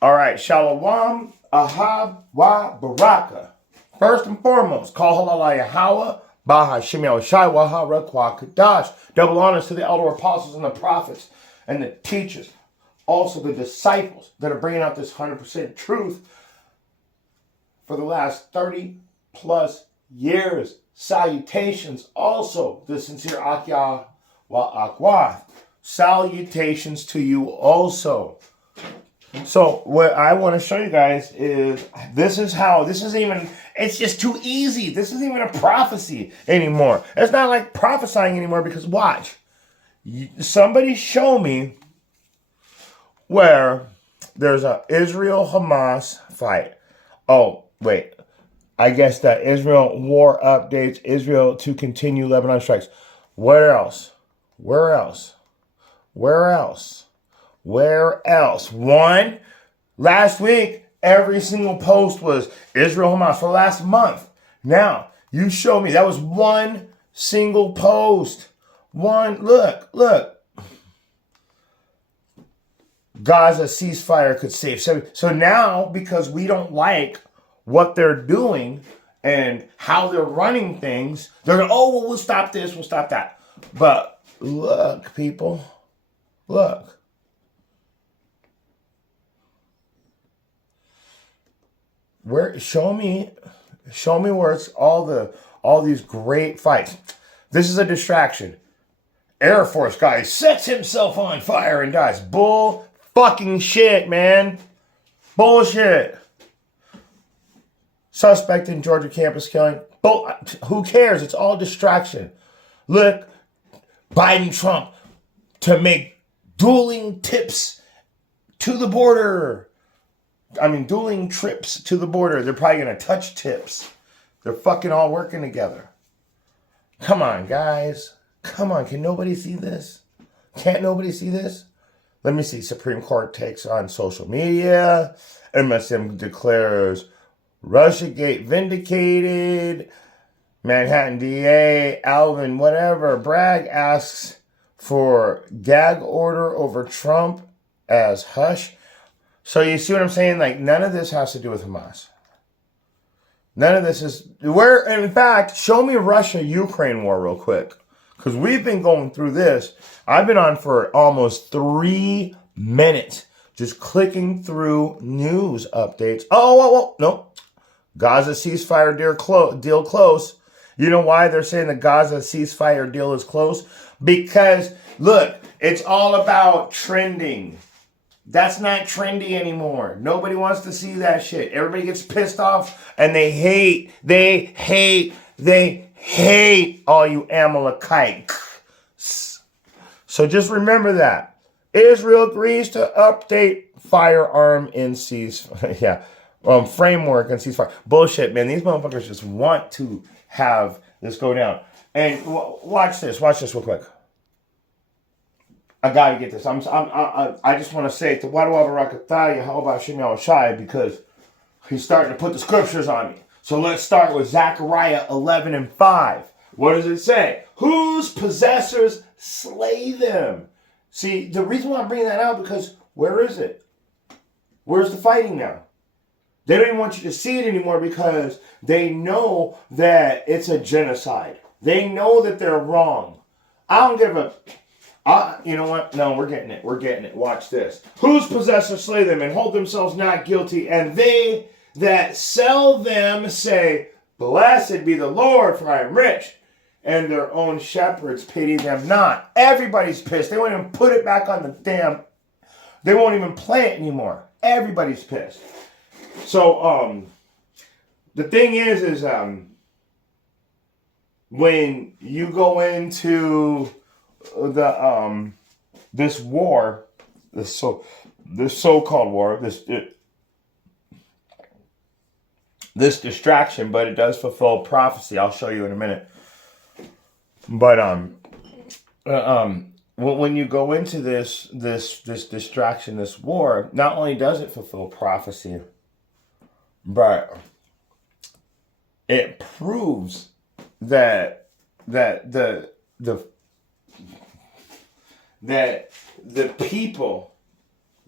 All right, Shalom, Ahab, Wa, Baraka. First and foremost, call halala Yahweh, Baha, Shemel, Shai, Waha, Rekwa, Kadash. Double honors to the elder apostles and the prophets and the teachers. Also the disciples that are bringing out this 100% truth for the last 30 plus years. Salutations also, the sincere Akyah Wa Akwa. Salutations to you also. So what I want to show you guys is it's just too easy. This isn't even a prophecy anymore. It's not like prophesying anymore because watch. Somebody show me where there's a Israel-Hamas fight. Oh, wait. I guess that Israel war updates, Israel to continue Lebanon strikes. Where else? Where else? Where else? Where else? One, last week, every single post was Israel Hamas for the last month. Now, you show me. That was one single post. One, look. Gaza ceasefire could save 7. So now, because we don't like what they're doing and how they're running things, they're going, oh, well, we'll stop this, we'll stop that. But look, people, look. Show me where it's all these great fights. This is a distraction. Air Force guy sets himself on fire and dies. Bull fucking shit, man. Bullshit. Suspect in Georgia campus killing. Who cares? It's all distraction. Look, Biden, Trump to make dueling tips to the border. Dueling trips to the border. They're probably going to touch tips. They're fucking all working together. Come on, guys. Come on. Can nobody see this? Can't nobody see this? Let me see. Supreme Court takes on social media. MSM declares Russiagate vindicated. Manhattan DA, Alvin, whatever. Bragg asks for gag order over Trump as hush. So you see what I'm saying? Like, none of this has to do with Hamas. None of this is... In fact, show me Russia-Ukraine war real quick. Because we've been going through this. I've been on for almost 3 minutes. Just clicking through news updates. Oh, no. Gaza ceasefire deal close. You know why they're saying the Gaza ceasefire deal is close? Because, look, it's all about trending. That's not trendy anymore. Nobody wants to see that shit. Everybody gets pissed off and they hate all you Amalekites. So just remember that. Israel agrees to update firearm in ceasefire. Framework and ceasefire. Bullshit, man. These motherfuckers just want to have this go down. And watch this real quick. I gotta get this. I just want to say to Wadwa Barakataya, how about Shemel Shai, because he's starting to put the scriptures on me. So let's start with Zechariah 11:5. What does it say? Whose possessors slay them? See, the reason why I'm bringing that out, because where is it? Where's the fighting now? They don't even want you to see it anymore because they know that it's a genocide. They know that they're wrong. I don't give a... you know what? No, we're getting it. We're getting it. Watch this. Whose possessors slay them and hold themselves not guilty, and they that sell them say, blessed be the Lord, for I am rich, and their own shepherds pity them not. Everybody's pissed. They won't even put it back on the damn... They won't even play it anymore. Everybody's pissed. So, the thing is when you go into the this war, this so-called war, this distraction, but it does fulfill prophecy. I'll show you in a minute. But when you go into this distraction, this war, not only does it fulfill prophecy, but it proves that the people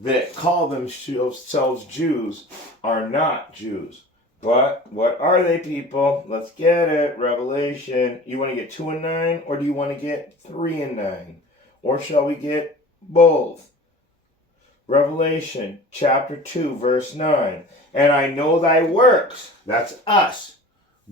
that call themselves Jews are not Jews. But what are they, people? Let's get it. Revelation. You want to get 2 and 9, or do you want to get 3 and 9? Or shall we get both? Revelation chapter 2, verse 9. And I know thy works. That's us.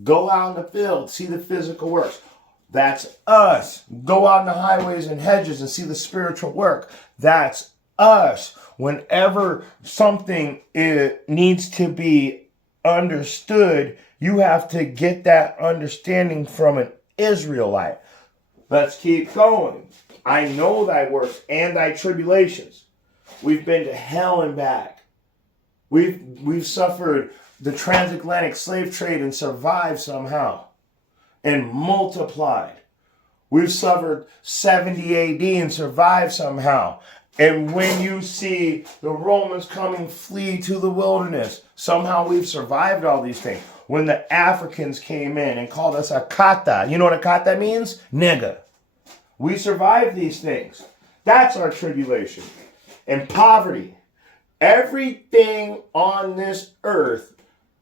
Go out in the field, see the physical works. That's us. Go out in the highways and hedges and see the spiritual work. That's us. Whenever something needs to be understood, you have to get that understanding from an Israelite. Let's keep going. I know thy works and thy tribulations. We've been to hell and back. We've suffered the transatlantic slave trade and survived somehow and multiplied. We've suffered 70 AD and survived somehow. And when you see the Romans coming, flee to the wilderness, somehow we've survived all these things. When the Africans came in and called us a kata, you know what a kata means? Nigga. We survived these things. That's our tribulation. And poverty. Everything on this earth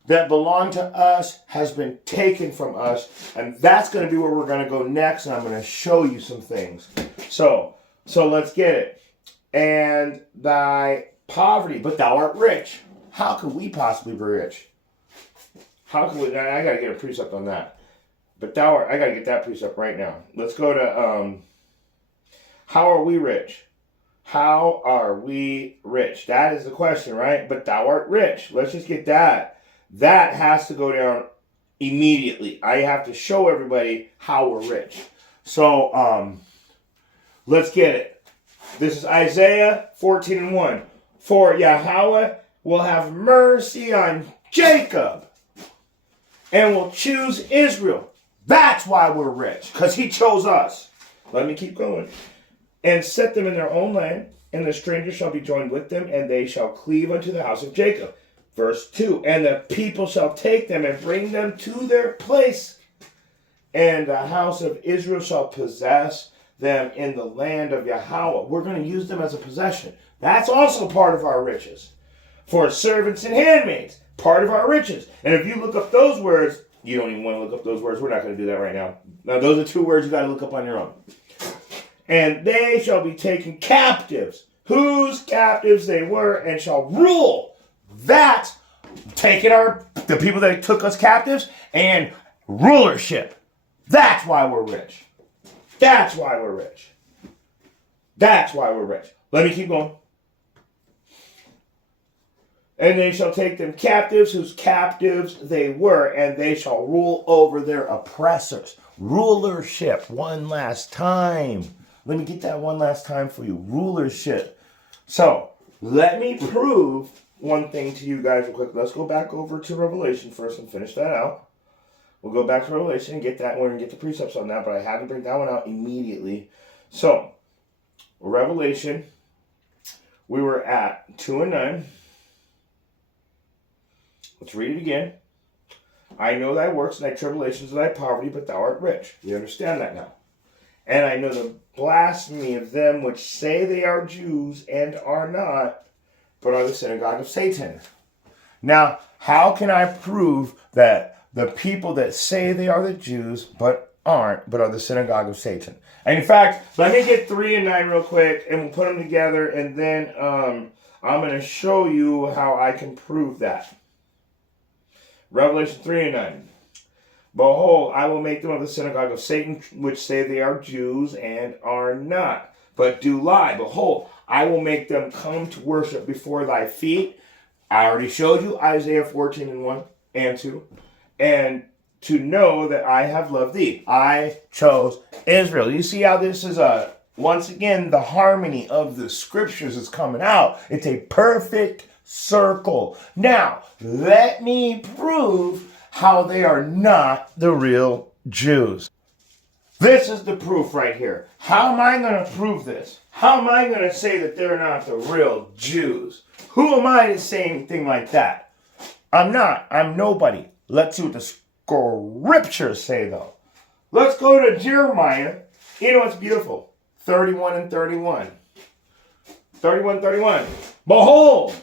that belonged to us has been taken from us. And that's going to be where we're going to go next. And I'm going to show you some things. So let's get it. And thy poverty, but thou art rich. How could we possibly be rich? How can we? I got to get a precept on that. But I got to get that precept right now. Let's go to, how are we rich? How are we rich? That is the question, right? But thou art rich. Let's just get that. That has to go down immediately. I have to show everybody how we're rich. So, let's get it. This is Isaiah 14 and 1. For Yahweh will have mercy on Jacob and will choose Israel. That's why we're rich, because he chose us. Let me keep going. And set them in their own land, and the stranger shall be joined with them, and they shall cleave unto the house of Jacob. Verse 2. And the people shall take them and bring them to their place, and the house of Israel shall possess them in the land of Yahweh. We're going to use them as a possession. That's also part of our riches. For servants and handmaids, part of our riches. And if you look up those words, you don't even want to look up those words. We're not going to do that right now. Now, those are 2 words you got to look up on your own. And they shall be taken captives, whose captives they were, and shall rule. That's taking the people that took us captives and rulership. That's why we're rich. That's why we're rich. That's why we're rich. Let me keep going. And they shall take them captives, whose captives they were, and they shall rule over their oppressors. Rulership, one last time. Let me get that one last time for you. Rulership. So, let me prove one thing to you guys real quick. Let's go back over to Revelation first and finish that out. We'll go back to Revelation and get that. We're going to get the precepts on that, but I had to bring that one out immediately. So, Revelation, we were at 2 and 9. Let's read it again. I know thy works and thy tribulations and thy poverty, but thou art rich. You understand that now. And I know the blasphemy of them which say they are Jews and are not, but are the synagogue of Satan. Now, how can I prove that the people that say they are the Jews, but aren't, but are the synagogue of Satan? And in fact, let me get 3 and 9 real quick, and we'll put them together, and then I'm going to show you how I can prove that. Revelation 3 and 9. Behold, I will make them of the synagogue of Satan, which say they are Jews and are not, but do lie. Behold, I will make them come to worship before thy feet. I already showed you Isaiah 14 and 1 and 2. And to know that I have loved thee. I chose Israel. You see how this is once again, the harmony of the scriptures is coming out. It's a perfect circle. Now, let me prove how they are not the real Jews. This is the proof right here. How am I going to prove this? How am I going to say that they're not the real Jews? Who am I to say anything like that? I'm not. I'm nobody. Let's see what the scriptures say, though. Let's go to Jeremiah. You know what's beautiful? 31 and 31. 31. Behold,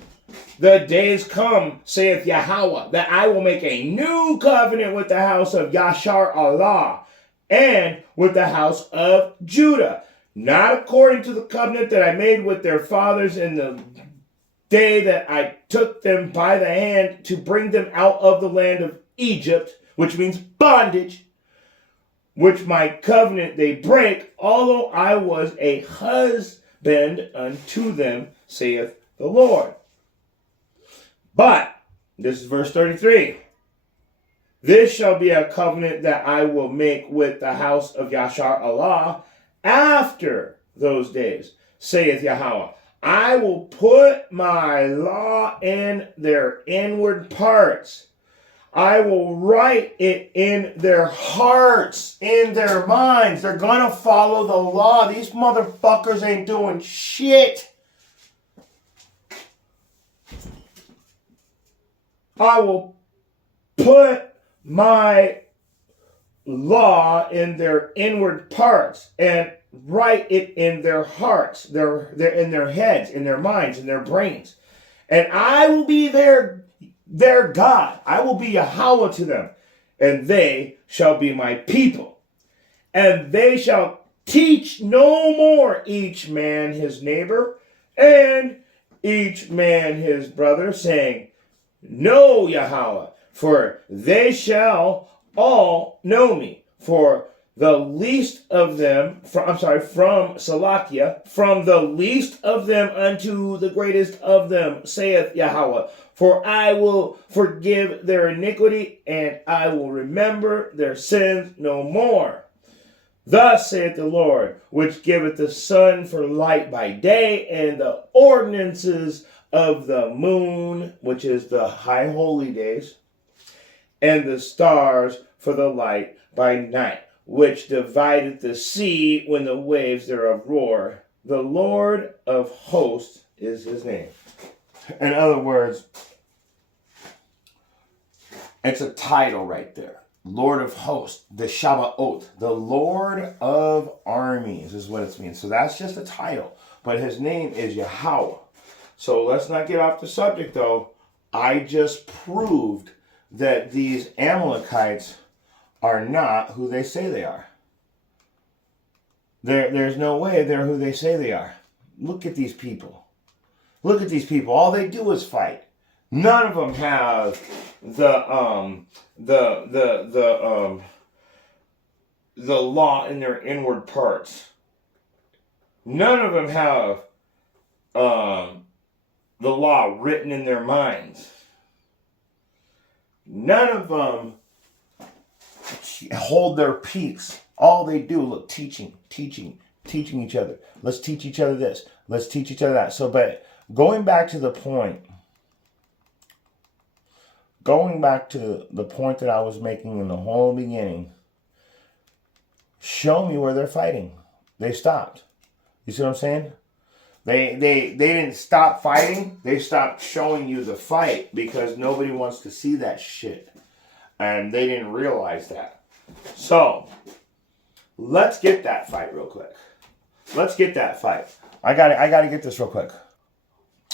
the days come, saith Yahweh, that I will make a new covenant with the house of Yashar Allah and with the house of Judah, not according to the covenant that I made with their fathers in the day that I took them by the hand to bring them out of the land of Egypt, which means bondage, which my covenant they break, although I was a husband unto them, saith the Lord. But, this is verse 33, this shall be a covenant that I will make with the house of Yashar Allah after those days, saith Yahweh. I will put my law in their inward parts. I will write it in their hearts, in their minds. They're going to follow the law. These motherfuckers ain't doing shit. I will put my law in their inward parts and write it in their hearts, in their heads, in their minds, in their brains. And I will be their God. I will be Yahweh to them, and they shall be my people. And they shall teach no more each man his neighbor and each man his brother, saying, Know Yahweh, for they shall all know me. For the least of them, from Salakia, from the least of them unto the greatest of them, saith Yahweh. For I will forgive their iniquity, and I will remember their sins no more. Thus saith the Lord, which giveth the sun for light by day, and the ordinances of the moon, which is the high holy days, and the stars for the light by night, which divideth the sea when the waves thereof roar. The Lord of hosts is his name. In other words, it's a title right there. Lord of hosts, the Shabbaot, the Lord of armies is what it means. So that's just a title. But his name is Yahweh. So let's not get off the subject, though. I just proved that these Amalekites are not who they say they are. There's no way they're who they say they are. Look at these people. Look at these people. All they do is fight. None of them have the law in their inward parts. None of them have the law written in their minds. None of them hold their peace. All they do, look, teaching each other. Let's teach each other this. Let's teach each other that. So, but going back to the point that I was making in the whole beginning, show me where they're fighting. They stopped. You see what I'm saying? They didn't stop fighting. They stopped showing you the fight because nobody wants to see that shit. And they didn't realize that. So, let's get that fight real quick. Let's get that fight. I gotta get this real quick.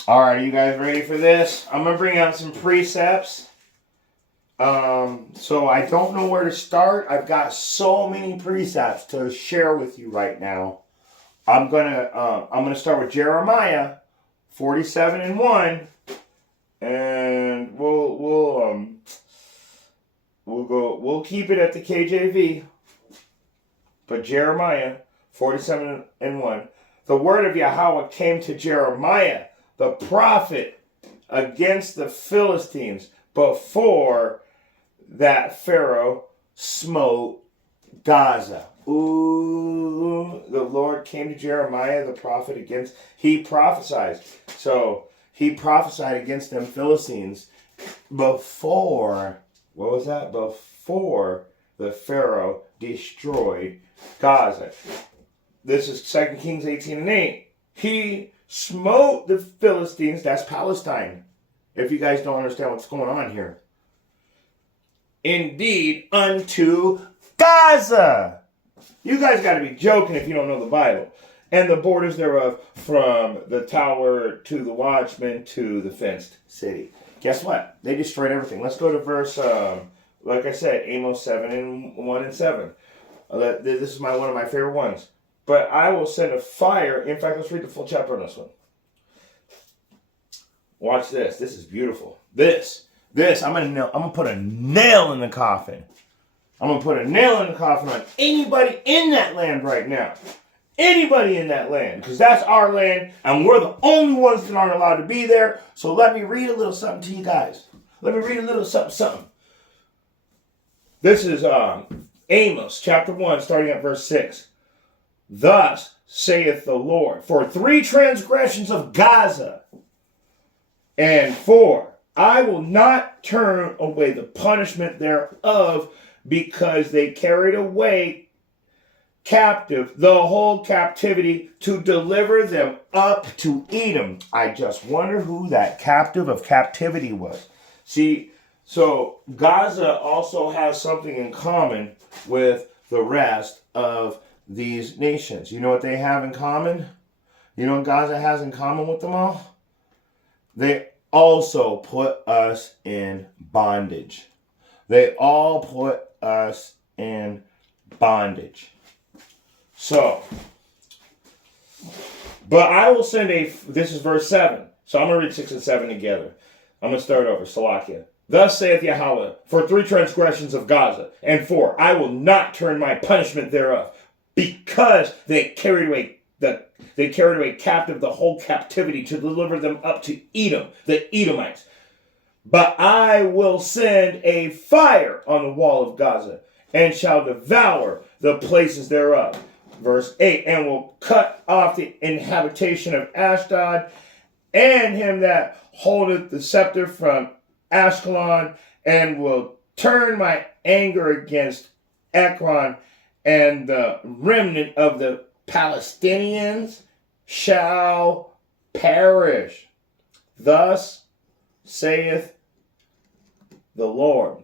Alright, are you guys ready for this? I'm gonna bring out some precepts. So I don't know where to start. I've got so many precepts to share with you right now. I'm gonna start with Jeremiah 47:1, and we'll keep it at the KJV. But Jeremiah 47:1, the word of Yahweh came to Jeremiah, the prophet, against the Philistines before that Pharaoh smote Gaza. Ooh, the Lord came to Jeremiah, the prophet, he prophesied. So he prophesied against them Philistines before, what was that? Before the Pharaoh destroyed Gaza. This is 2 Kings 18:8. He smote the Philistines, that's Palestine. If you guys don't understand what's going on here. Indeed, unto Gaza. You guys got to be joking if you don't know the Bible. and the borders thereof from the tower to the watchman to the fenced city. Guess what? They destroyed everything. Let's go to verse, like I said, Amos 7 and 1 and 7. This is one of my favorite ones. But I will send a fire. In fact, let's read the full chapter on this one. Watch this. This is beautiful. This. I'm gonna put a nail in the coffin. I'm gonna put a nail in the coffin on anybody in that land right now. Anybody in that land, because that's our land, and we're the only ones that aren't allowed to be there. So let me read a little something to you guys. Let me read a little something. This is Amos chapter 1, starting at verse 6. Thus saith the Lord, for 3 transgressions of Gaza, and 4, I will not turn away the punishment thereof, because they carried away captive the whole captivity to deliver them up to Edom. I just wonder who that captive of captivity was. See, so Gaza also has something in common with the rest of these nations. You know what they have in common? You know what Gaza has in common with them all? They also put us in bondage. They all put us in bondage. So, but I will send this is verse 7. So I'm going to read 6 and 7 together. I'm going to start over. Salakia. Thus saith Yahweh, for 3 transgressions of Gaza, and 4, I will not turn my punishment thereof, because they carried away captive the whole captivity to deliver them up to Edom, the Edomites. But I will send a fire on the wall of Gaza, and shall devour the places thereof. Verse 8, and will cut off the inhabitation of Ashdod, and him that holdeth the scepter from Ashkelon, and will turn my anger against Ekron, and the remnant of the Palestinians shall perish. Thus saith the Lord.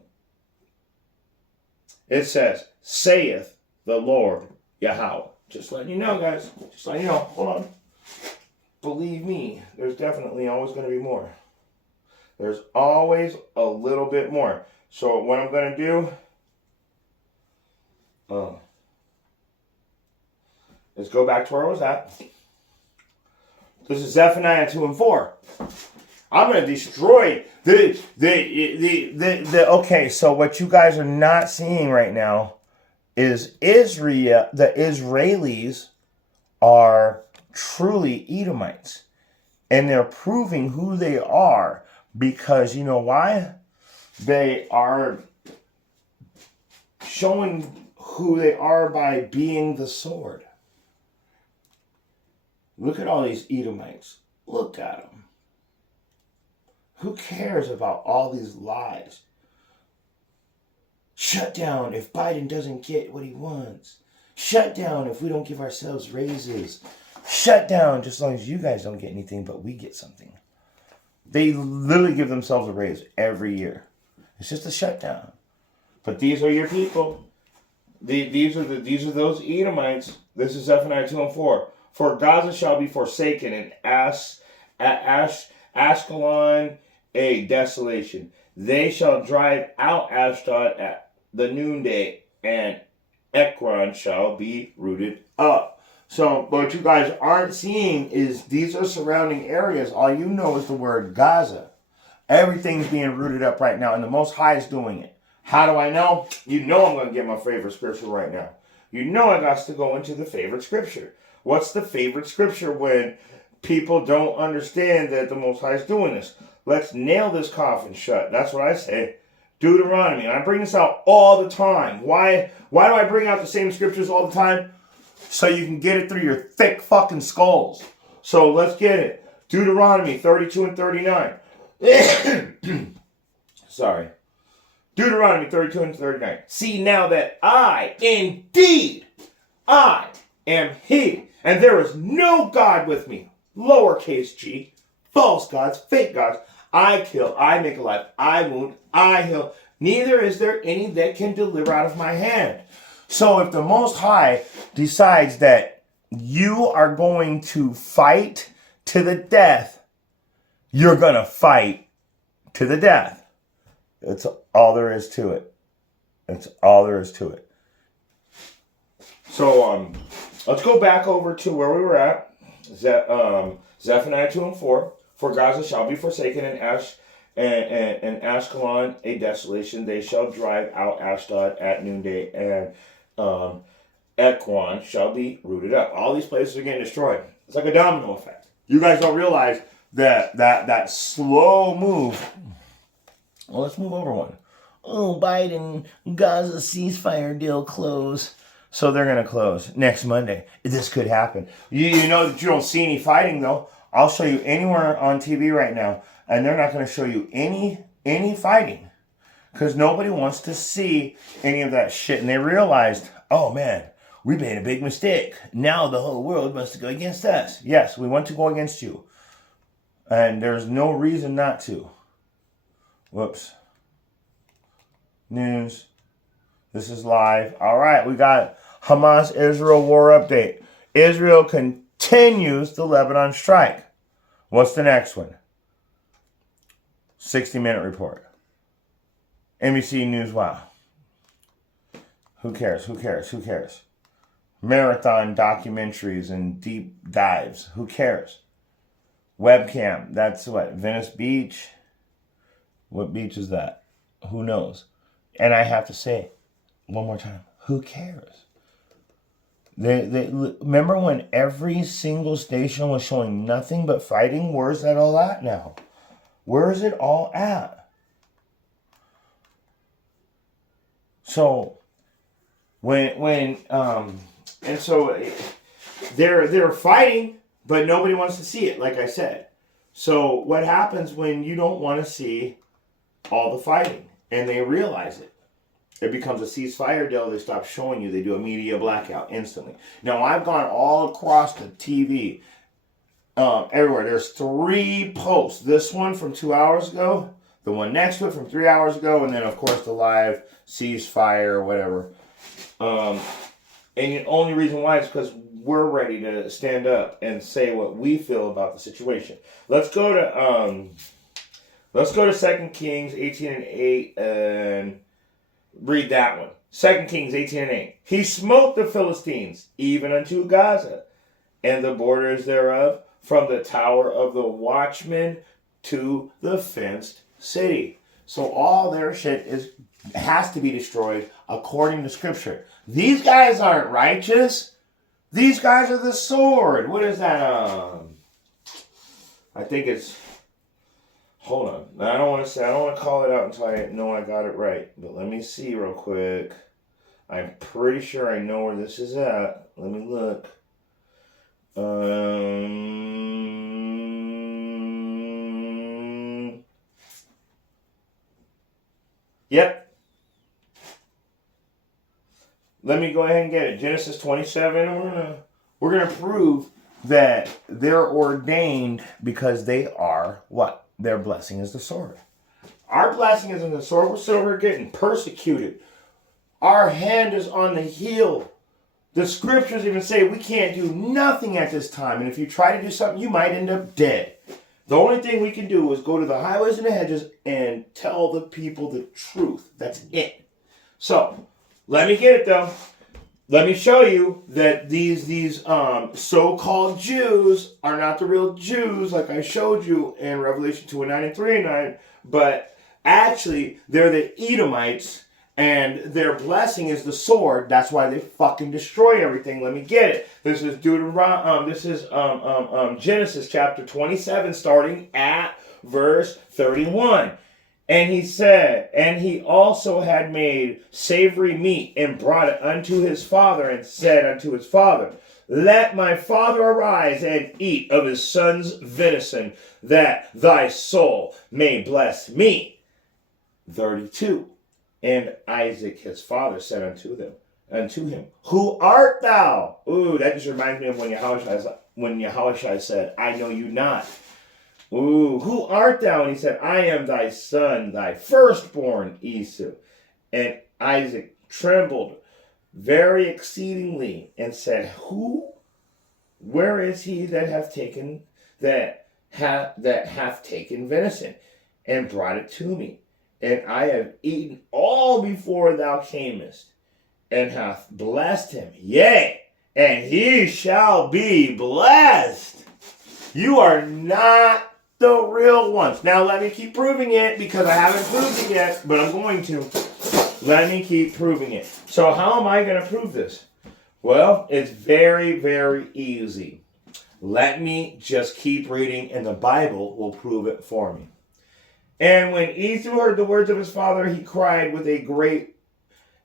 It says, saith the Lord Yahweh. Just letting you know, guys. Just letting you know. Hold on. Believe me, there's definitely always going to be more. There's always a little bit more. So what I'm going to do is go back to where I was at. This is Zephaniah 2 and 4. I'm going to destroy okay, so what you guys are not seeing right now is Israel, the Israelis are truly Edomites. And they're proving who they are, because you know why? They are showing who they are by being the sword. Look at all these Edomites. Look at them. Who cares about all these lies? Shut down if Biden doesn't get what he wants. Shut down if we don't give ourselves raises. Shut down just as long as you guys don't get anything, but we get something. They literally give themselves a raise every year. It's just a shutdown. But these are your people. These are those Edomites. This is Zephaniah 2 and 4. For Gaza shall be forsaken, and Ashkelon a desolation. They shall drive out Ashdod at the noonday, and Ekron shall be rooted up. So what you guys aren't seeing is these are surrounding areas. All you know is the word Gaza. Everything's being rooted up right now, and the Most High is doing it. How do I know? You know I'm going to get my favorite scripture right now. You know I got to go into the favorite scripture. What's the favorite scripture when people don't understand that the Most High is doing this? Let's nail this coffin shut. That's what I say. Deuteronomy. And I bring this out all the time. Why do I bring out the same scriptures all the time? So you can get it through your thick fucking skulls. So let's get it. Deuteronomy 32 and 39. Sorry. Deuteronomy 32 and 39. See now that I am He, and there is no God with me. Lowercase g. False gods, fake gods. I kill, I make alive, I wound, I heal. Neither is there any that can deliver out of my hand. So if the Most High decides that you are going to fight to the death. You're going to fight to the death. That's all there is to it. That's all there is to it. So let's go back over to where we were at. Zephaniah 2 and 4. For Gaza shall be forsaken, and Ashkelon a desolation. They shall drive out Ashdod at noonday, and Ekron shall be rooted up. All these places are getting destroyed. It's like a domino effect. You guys don't realize that slow move. Well, let's move over one. Oh, Biden, Gaza ceasefire deal close. So they're going to close next Monday. This could happen. You know that you don't see any fighting, though. I'll show you anywhere on TV right now, and they're not going to show you any fighting because nobody wants to see any of that shit. And they realized, oh, man, we made a big mistake. Now the whole world must go against us. Yes, we want to go against you. And there's no reason not to. Whoops. News. This is live. All right, we got Hamas-Israel war update. Israel continues the Lebanon strike. What's the next one? 60-minute report. NBC News, wow. Who cares? Who cares? Who cares? Marathon documentaries and deep dives. Who cares? Webcam. That's what? Venice Beach? What beach is that? Who knows? And I have to say, one more time, who cares? They remember when every single station was showing nothing but fighting? Where's that all at now? Where is it all at? So when they're fighting, but nobody wants to see it, like I said. So what happens when you don't want to see all the fighting and they realize it? It becomes a ceasefire deal. They stop showing you. They do a media blackout instantly. Now, I've gone all across the TV, everywhere. There's 3 posts. This one from 2 hours ago, the one next to it from 3 hours ago, and then, of course, the live ceasefire or whatever. And the only reason why is because we're ready to stand up and say what we feel about the situation. Let's go to 2 Kings 18 and 8 and read that one. 2 Kings 18 and 8. He smote the Philistines, even unto Gaza, and the borders thereof, from the tower of the watchman to the fenced city. So all their shit has to be destroyed according to Scripture. These guys aren't righteous. These guys are the sword. What is that? I think it's... Hold on. I don't want to call it out until I know I got it right. But let me see real quick. I'm pretty sure I know where this is at. Let me look. Yep. Let me go ahead and get it. Genesis 27. We're gonna prove that they're ordained because they are what? Their blessing is the sword. Our blessing is in the sword. We're still here getting persecuted. Our hand is on the heel. The scriptures even say we can't do nothing at this time. And if you try to do something, you might end up dead. The only thing we can do is go to the highways and the hedges and tell the people the truth. That's it. So, let me get it though. Let me show you that these so-called Jews are not the real Jews, like I showed you in Revelation 2 and 9 and 3 and 9, but actually they're the Edomites, and their blessing is the sword. That's why they fucking destroy everything. Let me get it. This is Genesis chapter 27, starting at verse 31. And he said, and he also had made savory meat and brought it unto his father and said unto his father, let my father arise and eat of his son's venison, that thy soul may bless me. 32. And Isaac his father said unto him, who art thou? Ooh, that just reminds me of when Yahushua said, I know you not. Ooh, who art thou? And he said, I am thy son, thy firstborn, Esau. And Isaac trembled very exceedingly and said, who where is he that hath taken venison, and brought it to me? And I have eaten all before thou camest, and hath blessed him. Yea, and he shall be blessed. You are not the real ones. Now let me keep proving it, because I haven't proved it yet, but I'm going to. Let me keep proving it. So how am I going to prove this? Well, it's very, very easy. Let me just keep reading, and the Bible will prove it for me. And when Esau heard the words of his father, he cried with a great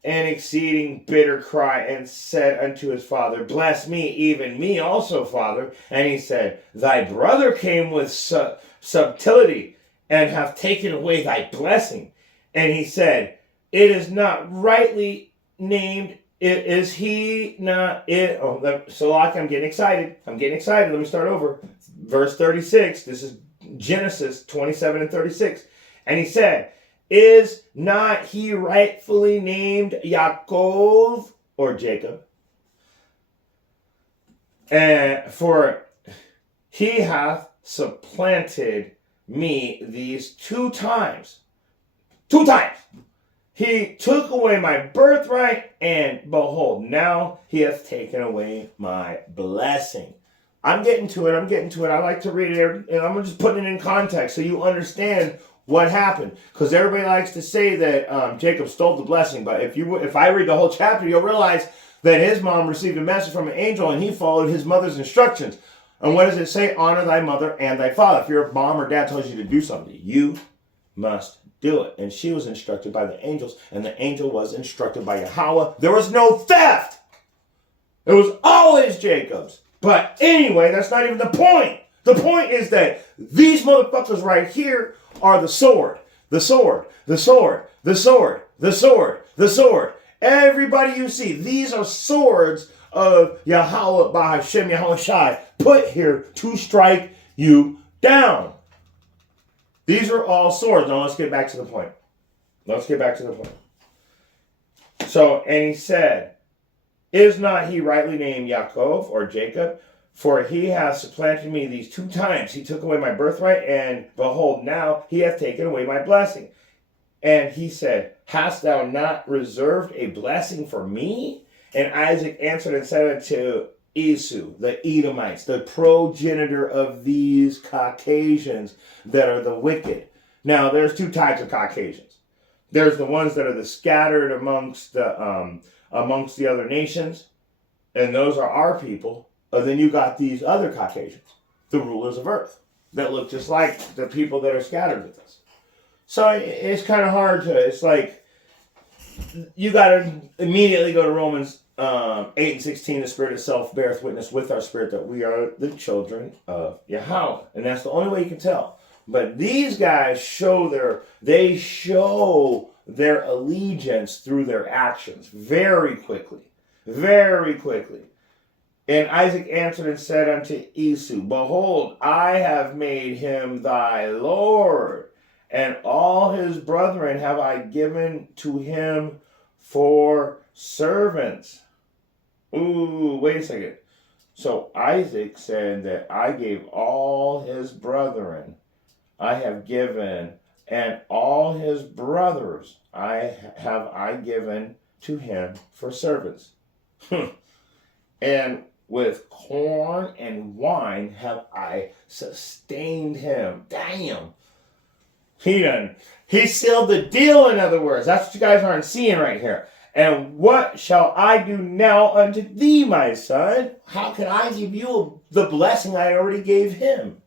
and exceeding bitter cry, and said unto his father, Bless me, even me also, father. And he said, Thy brother came with subtlety, and hath taken away thy blessing. And he said, It is not rightly named. Is he not it? Oh, so I'm getting excited. Let me start over. Verse 36. This is Genesis 27 and 36. And he said, Is not he rightfully named Yaakov, or Jacob? And for he hath supplanted me these 2 times. 2 times. He took away my birthright, and behold, now he hath taken away my blessing. I'm getting to it. I like to read it, and I'm just putting it in context so you understand what happened. Because everybody likes to say that Jacob stole the blessing, but if I read the whole chapter, you'll realize that his mom received a message from an angel, and he followed his mother's instructions. And what does it say? Honor thy mother and thy father. If your mom or dad tells you to do something, you must do it. And she was instructed by the angels, and the angel was instructed by Yahweh. There was no theft. It was always Jacob's. But anyway, that's not even the point. The point is that these motherfuckers right here are the sword. The sword. The sword. The sword. The sword. The sword. Everybody you see, these are swords of Yahweh Bahashem Yahweh Shai, put here to strike you down. These are all swords. Now let's get back to the point. So, and he said, Is not he rightly named Yaakov, or Jacob? For he hath supplanted me these 2 times. He took away my birthright, and behold, now he hath taken away my blessing. And he said, Hast thou not reserved a blessing for me? And Isaac answered and said unto Esau, the Edomites, the progenitor of these Caucasians that are the wicked. Now, there's 2 types of Caucasians. There's the ones that are the scattered amongst the other nations, and those are our people. And then you got these other Caucasians, the rulers of earth, that look just like the people that are scattered with us. So it's kind of hard to, it's like, you got to immediately go to Romans 8 and 16, the Spirit itself beareth witness with our spirit that we are the children of Yahweh. And that's the only way you can tell. But these guys show their allegiance through their actions very quickly. Very quickly. And Isaac answered and said unto Esau, Behold, I have made him thy Lord, and all his brethren have I given to him for servants. Ooh, wait a second. So Isaac said that I gave all his brethren, I have given, and all his brothers I given to him for servants. And with corn and wine have I sustained him. Damn. He sealed the deal, in other words. That's what you guys aren't seeing right here. And what shall I do now unto thee, my son? How can I give you the blessing I already gave him?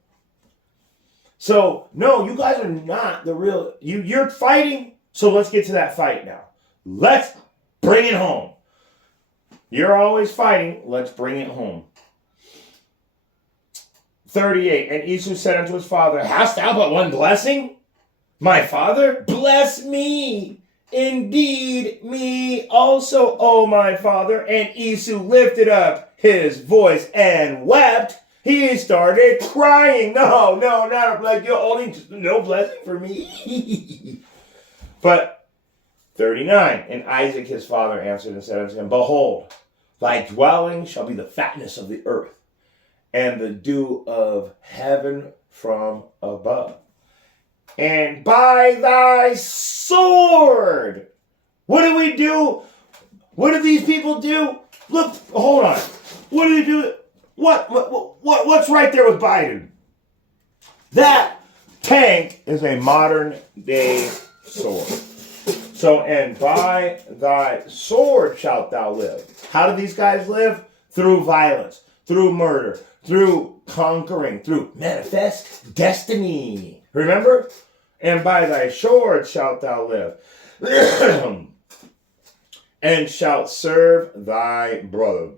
So, no, you guys are not the real... You're fighting, so let's get to that fight now. Let's bring it home. You're always fighting. Let's bring it home. 38. And Esau said unto his father, Hast thou but one blessing? My father, bless me. Indeed, me also, O my father. And Esau lifted up his voice and wept. He started crying. No, not a blessing. You're only no blessing for me. But 39. And Isaac his father answered and said unto him, Behold, thy dwelling shall be the fatness of the earth, and the dew of heaven from above. And by thy sword. What do we do? What do these people do? Look, hold on. What do they do? What's right there with Biden? That tank is a modern day sword. So, and by thy sword shalt thou live. How do these guys live? Through violence, through murder, through conquering, through manifest destiny. Remember? And by thy sword shalt thou live. And shalt serve thy brother.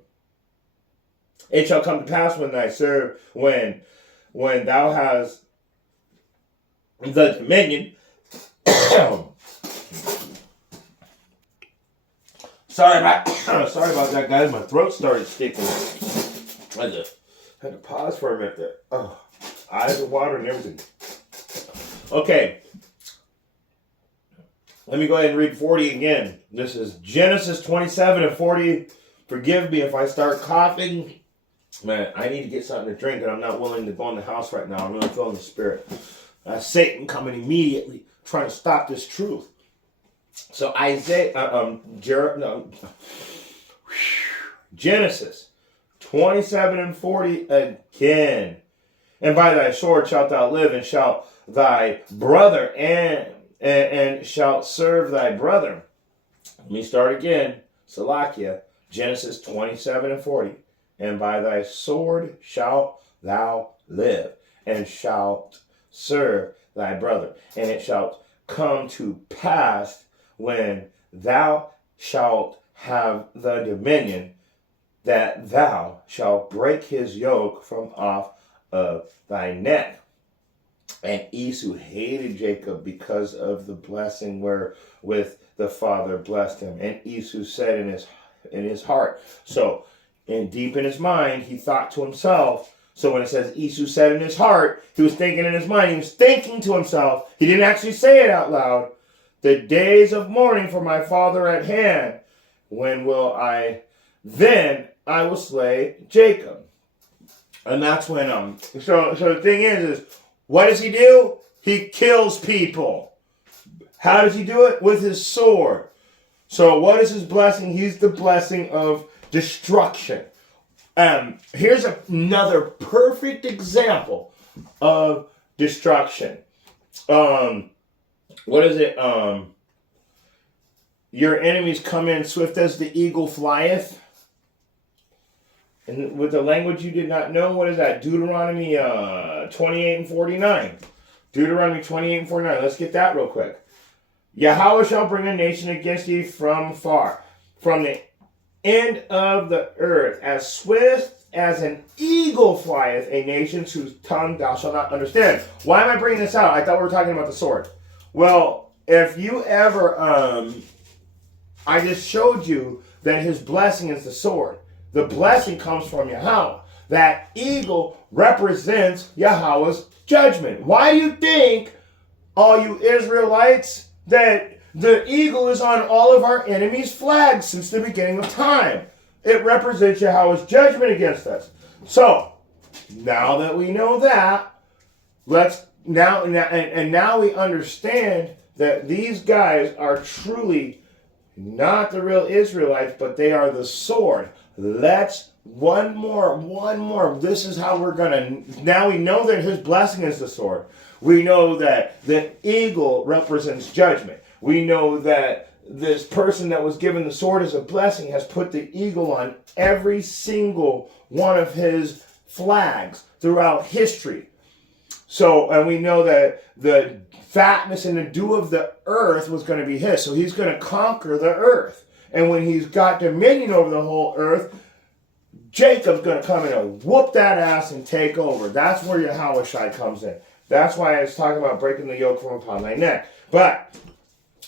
It shall come to pass when thou hast the dominion. Sorry about that, guys. My throat started sticking. I had to pause for a minute there. Oh, eyes of water and everything. Okay. Let me go ahead and read 40 again. This is Genesis 27 and 40. Forgive me if I start coughing. Man, I need to get something to drink, and I'm not willing to go in the house right now. I'm really feeling the spirit. Satan coming immediately, trying to stop this truth. So Genesis 27 and 40 again. And by thy sword shalt thou live, and shalt thy brother and shalt serve thy brother. Let me start again. Salakia, Genesis 27 and 40. And by thy sword shalt thou live, and shalt serve thy brother. And it shall come to pass when thou shalt have the dominion, that thou shalt break his yoke from off of thy neck. And Esau hated Jacob because of the blessing wherewith the father blessed him. And Esau said in his heart. So, deep in his mind, he thought to himself. So when it says Esau said in his heart, he was thinking in his mind. He was thinking to himself. He didn't actually say it out loud. The days of mourning for my father at hand. When will I? Then I will slay Jacob. And that's when So the thing is what does he do? He kills people. How does he do it? With his sword. So what is his blessing? He's the blessing of destruction. Here's another perfect example of destruction. What is it? Your enemies come in swift as the eagle flieth. And with the language you did not know, what is that? Deuteronomy 28 and 49. Deuteronomy 28 and 49. Let's get that real quick. Yahweh shall bring a nation against thee from far, from the end of the earth, as swift as an eagle flieth, a nation whose tongue thou shalt not understand. Why am I bringing this out? I thought we were talking about the sword. Well, if you ever, I just showed you that his blessing is the sword. The blessing comes from Yahweh. That eagle represents Yahweh's judgment. Why do you think, all you Israelites, that the eagle is on all of our enemies' flags since the beginning of time? It represents Yahweh's judgment against us. So, now that we know that, now we understand that these guys are truly not the real Israelites, but they are the sword. Let's one more. This is how we're gonna. Now we know that his blessing is the sword. We know that the eagle represents judgment. We know that this person that was given the sword as a blessing has put the eagle on every single one of his flags throughout history. So, and we know that the fatness and the dew of the earth was going to be his. So he's going to conquer the earth. And when he's got dominion over the whole earth, Jacob's going to come in and whoop that ass and take over. That's where Yahweh comes in. That's why I was talking about breaking the yoke from upon thy neck. But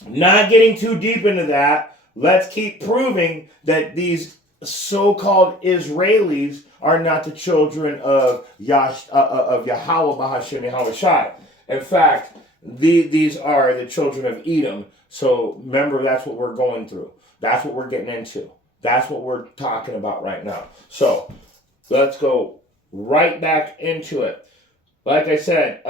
not getting too deep into that, let's keep proving that these so-called Israelis are not the children of Yahweh Bahashem Yahweh Shai. In fact, these are the children of Edom. So remember, that's what we're going through. That's what we're getting into. That's what we're talking about right now. So let's go right back into it. Like I said,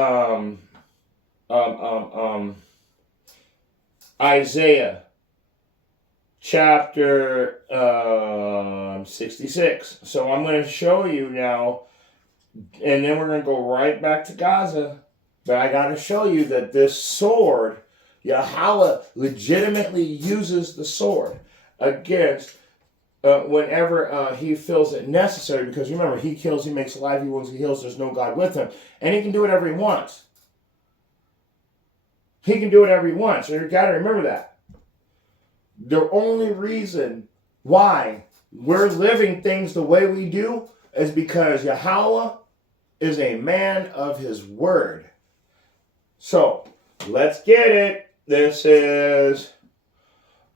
Isaiah chapter 66. So I'm going to show you now, and then we're going to go right back to Gaza. But I got to show you that this sword, Yahweh legitimately uses the sword against whenever he feels it necessary. Because remember, he kills, he makes alive, he wounds, he heals. There's no God with him. And he can do whatever he wants. He can do whatever he wants. So you got to remember that. The only reason why we're living things the way we do is because Yahweh is a man of his word. So, let's get it. This is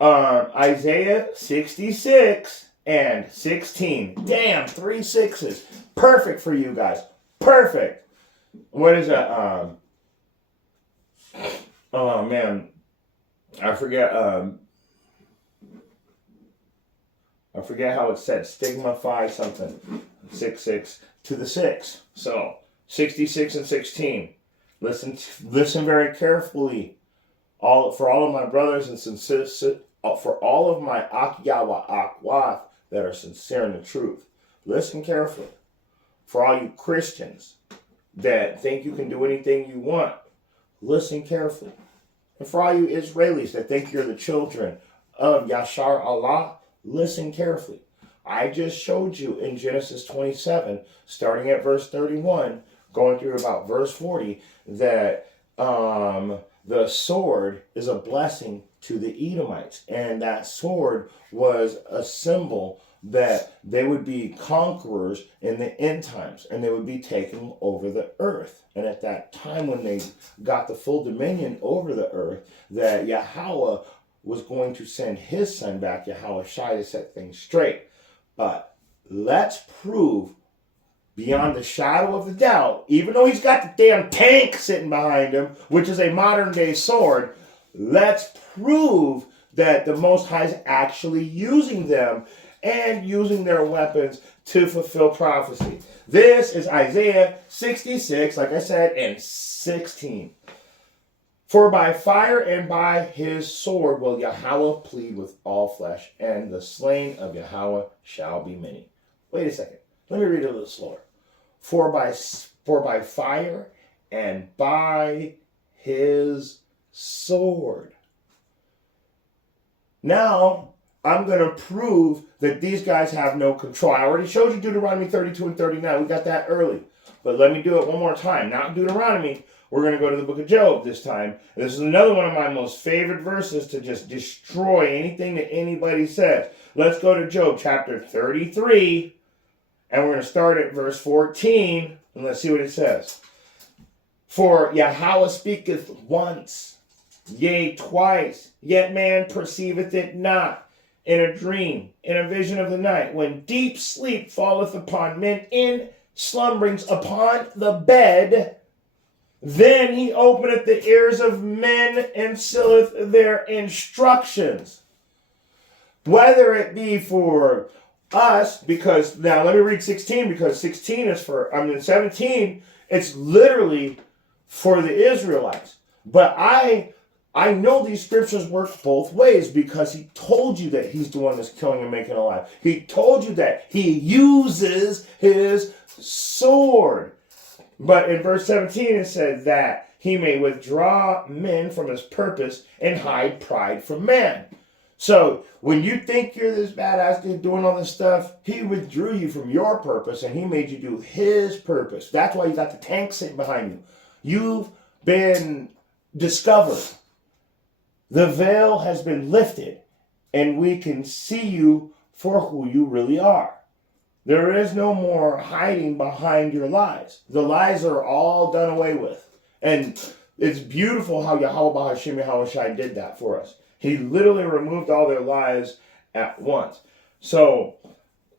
Isaiah 66 and 16. Damn, 3 6s. Perfect for you guys. Perfect. What is that? Oh, man. I forget how it said. Stigmafy something. 6 6 to the 6. So, 66 and 16. Listen very carefully. For all of my brothers and for all of my Akwath that are sincere in the truth. Listen carefully. For all you Christians that think you can do anything you want, listen carefully. And for all you Israelis that think you're the children of Yashar Allah, listen carefully. I just showed you in Genesis 27, starting at verse 31, going through about verse 40, that the sword is a blessing to the Edomites. And that sword was a symbol that they would be conquerors in the end times, and they would be taking over the earth. And at that time, when they got the full dominion over the earth, that Yahweh was going to send his son back, Yahweh Shai, to set things straight. But let's prove beyond the shadow of the doubt, even though he's got the damn tank sitting behind him, which is a modern day sword, let's prove that the Most High is actually using them and using their weapons to fulfill prophecy. This is Isaiah 66, like I said, and 16. For by fire and by his sword will Yahweh plead with all flesh, and the slain of Yahweh shall be many. Wait a second. Let me read it a little slower. For by fire and by his sword. Now, I'm going to prove that these guys have no control. I already showed you Deuteronomy 32 and 39. We got that early. But let me do it one more time. Not Deuteronomy. We're going to go to the book of Job this time. This is another one of my most favorite verses to just destroy anything that anybody says. Let's go to Job chapter 33. And we're going to start at verse 14. And let's see what it says. For Yahweh speaketh once, yea, twice, yet man perceiveth it not. In a dream, in a vision of the night, when deep sleep falleth upon men, in slumberings upon the bed, then he openeth the ears of men and sealeth their instructions. Whether it be for us, because, now let me read 16, because 16 is 17, it's literally for the Israelites. But I know these scriptures work both ways, because he told you that he's the one that's killing and making alive. He told you that he uses his sword. But in verse 17 it said that he may withdraw men from his purpose and hide pride from man. So when you think you're this badass dude doing all this stuff, he withdrew you from your purpose and he made you do his purpose. That's why you got the tank sitting behind you. You've been discovered. The veil has been lifted, and we can see you for who you really are. There is no more hiding behind your lies. The lies are all done away with. And it's beautiful how Yahweh B'Hashem Yahweh Shai did that for us. He literally removed all their lies at once. So,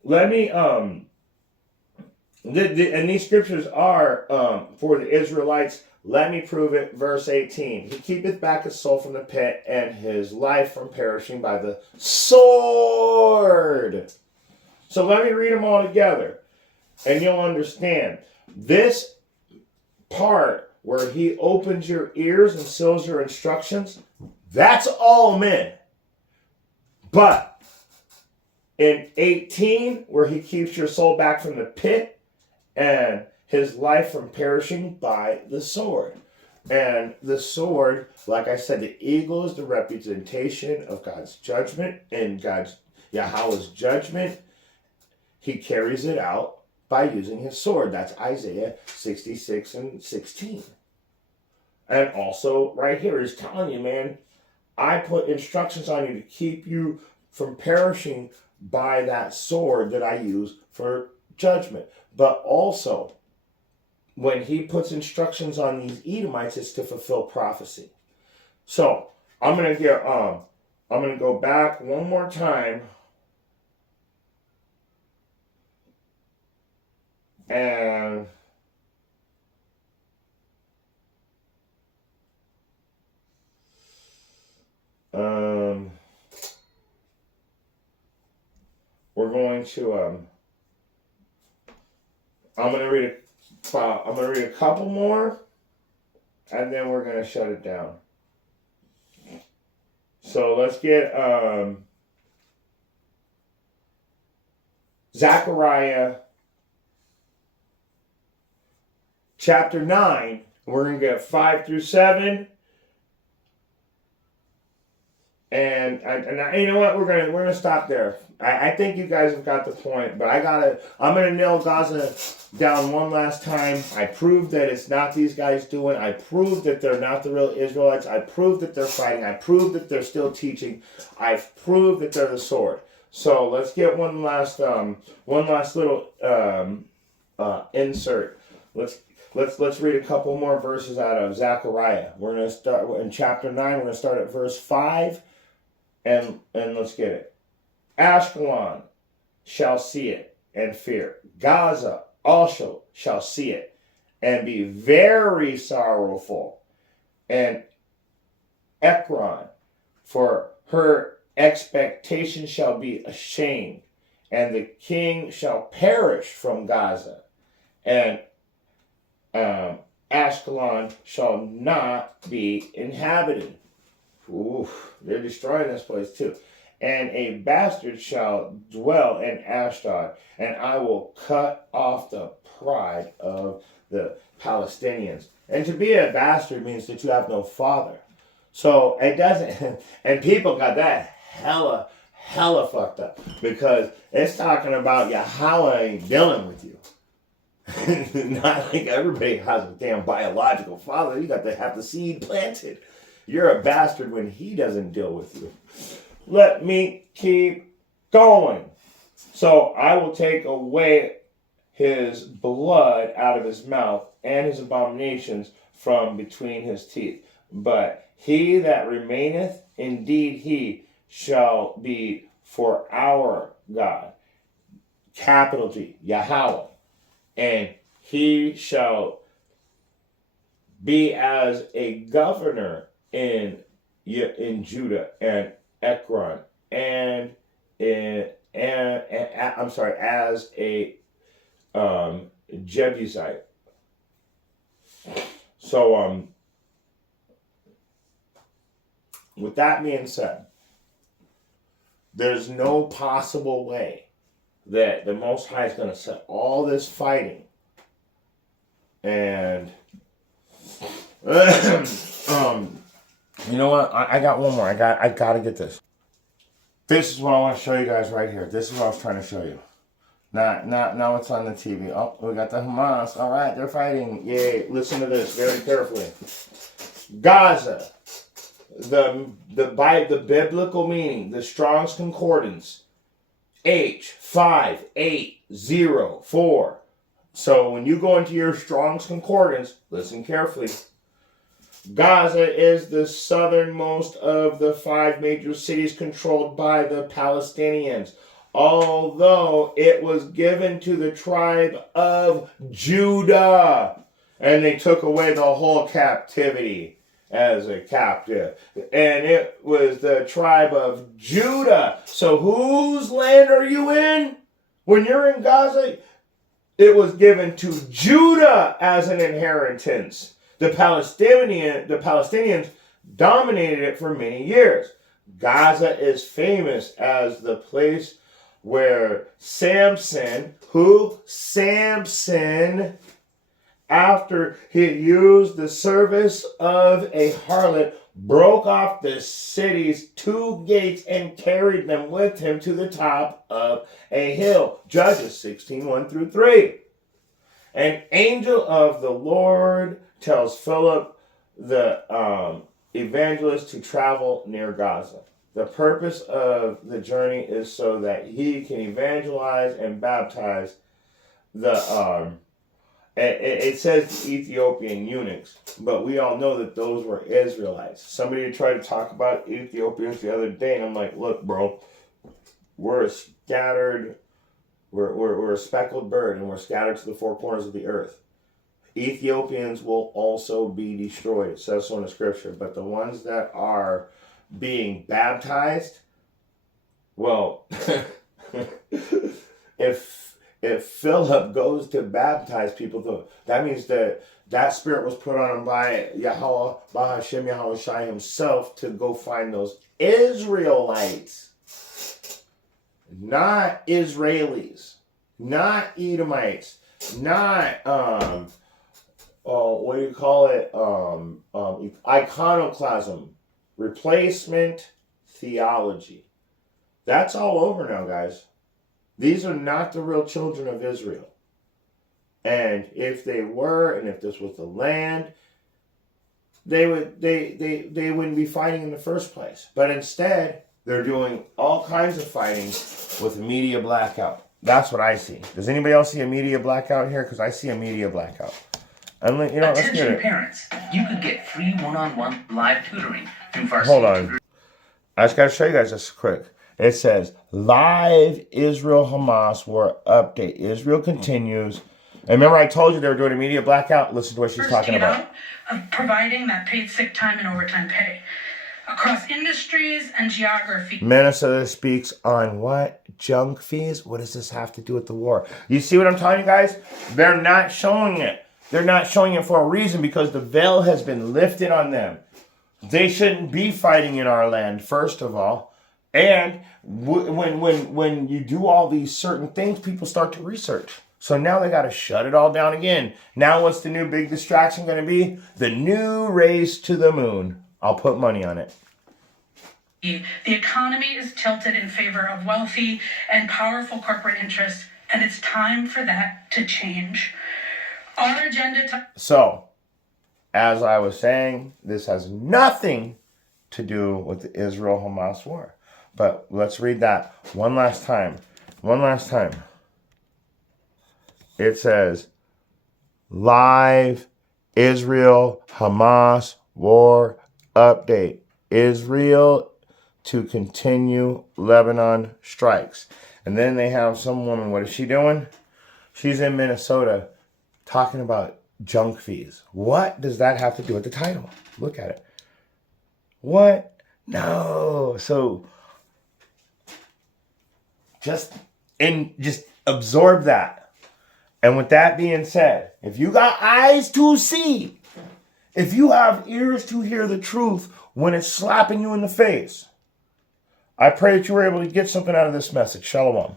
let me, and these scriptures are for the Israelites. Let me prove it. Verse 18. He keepeth back his soul from the pit, and his life from perishing by the sword. So let me read them all together. And you'll understand. This part where he opens your ears and seals your instructions, that's all men. But in 18, where he keeps your soul back from the pit and his life from perishing by the sword. And the sword, like I said, the eagle is the representation of God's judgment, and God's Yahweh's judgment. He carries it out by using his sword. That's Isaiah 66 and 16. And also, right here, he's telling you, man, I put instructions on you to keep you from perishing by that sword that I use for judgment. But also, when he puts instructions on these Edomites, it's to fulfill prophecy. So I'm gonna go back one more time, and we're going to I'm gonna read a couple more, and then we're gonna shut it down. So let's get Zechariah chapter 9. We're gonna get 5 through 7. And you know what? We're gonna stop there. I think you guys have got the point, but I'm gonna nail Gaza down one last time. I proved that it's not these guys doing. I proved that they're not the real Israelites. I proved that they're fighting. I proved that they're still teaching. I've proved that they're the sword. So let's get one last little insert. Let's read a couple more verses out of Zechariah. We're gonna start in chapter 9. We're gonna start at verse 5. And let's get it. Ashkelon shall see it and fear. Gaza also shall see it and be very sorrowful. And Ekron, for her expectation shall be ashamed. And the king shall perish from Gaza. And Ashkelon shall not be inhabited. Ooh, they're destroying this place too. And a bastard shall dwell in Ashdod, and I will cut off the pride of the Palestinians. And to be a bastard means that you have no father. So it doesn't, and people got that hella fucked up, because it's talking about Yahweh ain't dealing with you. Not like everybody has a damn biological father. You got to have the seed planted. You're a bastard when he doesn't deal with you. Let me keep going. So I will take away his blood out of his mouth and his abominations from between his teeth. But he that remaineth, indeed he shall be for our God. Capital G, Yahweh. And he shall be as a governor in Judah and Ekron, as a Jebusite. So with that being said, there's no possible way that the Most High is going to set all this fighting and you know what? I got one more. I got to get this. This is what I want to show you guys right here. This is what I was trying to show you. Now it's on the TV. Oh, we got the Hamas. All right, they're fighting. Yay! Listen to this very carefully. Gaza, the biblical meaning, the Strong's Concordance, H5804. So when you go into your Strong's Concordance, listen carefully. Gaza is the southernmost of the 5 major cities controlled by the Palestinians, although it was given to the tribe of Judah, and they took away the whole captivity as a captive, and it was the tribe of Judah. So whose land are you in when you're in Gaza? It was given to Judah as an inheritance. The Palestinians dominated it for many years. Gaza is famous as the place where Samson, after he used the service of a harlot, broke off the city's 2 gates and carried them with him to the top of a hill. Judges 16:1-3. An angel of the Lord tells Philip, the evangelist, to travel near Gaza. The purpose of the journey is so that he can evangelize and baptize the it says Ethiopian eunuchs, but we all know that those were Israelites. Somebody tried to talk about Ethiopians the other day, and I'm like, look, bro, we're a scattered, we're a speckled bird, and we're scattered to the 4 corners of the earth. Ethiopians will also be destroyed. It says so in the scripture, but the ones that are being baptized, well, if Philip goes to baptize people, that means that spirit was put on him by Yahweh, by Hashem Yahweh Shai himself, to go find those Israelites, not Israelis, not Edomites, not what do you call it? Iconoclasm, replacement theology. That's all over now, guys. These are not the real children of Israel. And if they were, and if this was the land, they wouldn't be fighting in the first place. But instead, they're doing all kinds of fighting with media blackout. That's what I see. Does anybody else see a media blackout here? Because I see a media blackout. I'm like, let's get it. Parents, you could get free one-on-one live tutoring through Varsity. Hold on. I just got to show you guys this quick. It says, live Israel-Hamas war update. Israel continues. And remember I told you they were doing a media blackout? Listen to what she's talking about. Of providing that paid sick time and overtime pay across industries and geography. Minnesota speaks on what? Junk fees? What does this have to do with the war? You see what I'm telling you guys? They're not showing it. They're not showing it for a reason, because the veil has been lifted on them. They shouldn't be fighting in our land, first of all. And when you do all these certain things, people start to research. So now they got to shut it all down again. Now what's the new big distraction going to be? The new race to the moon. I'll put money on it. The economy is tilted in favor of wealthy and powerful corporate interests, and it's time for that to change. Our agenda So, as I was saying, this has nothing to do with the Israel-Hamas war. But let's read that one last time. It says, live Israel-Hamas war update. Israel to continue Lebanon strikes. And then they have some woman, what is she doing? She's in Minnesota talking about junk fees. What does that have to do with the title? Look at it. What? No. So just absorb that. And with that being said, if you got eyes to see, if you have ears to hear the truth when it's slapping you in the face, I pray that you were able to get something out of this message. Shalom.